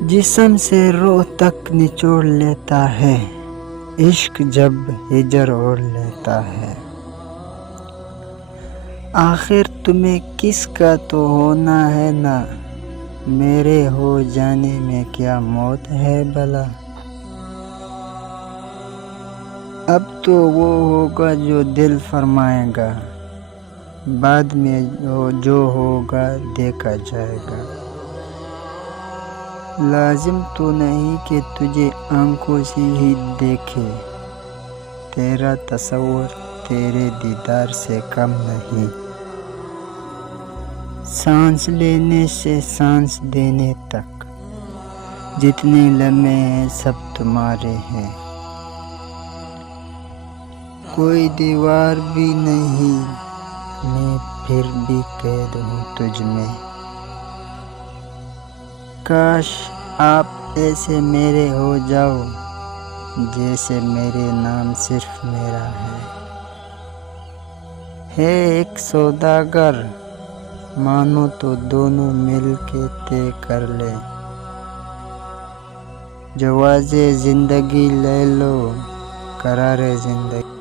जिस्म से रूह तक निचोड़ लेता है, इश्क जब हिजर ओढ़ लेता है। आखिर तुम्हें किसका तो होना है ना, मेरे हो जाने में क्या मौत है भला। अब तो वो होगा जो दिल फरमाएगा, बाद में जो होगा देखा जाएगा। लाजिम तो नहीं कि तुझे आंखों से ही देखे, तेरा तस्वुर तेरे दीदार से कम नहीं। सांस लेने से सांस देने तक जितने लम्हे हैं सब तुम्हारे हैं। कोई दीवार भी नहीं, मैं फिर भी कैद हूँ तुझ में। काश आप ऐसे मेरे हो जाओ, जैसे मेरे नाम सिर्फ मेरा है एक सौदागर, मानो तो दोनों मिल के तय कर ले। जवाज़े ज़िंदगी ले लो, करारे ज़िंदगी।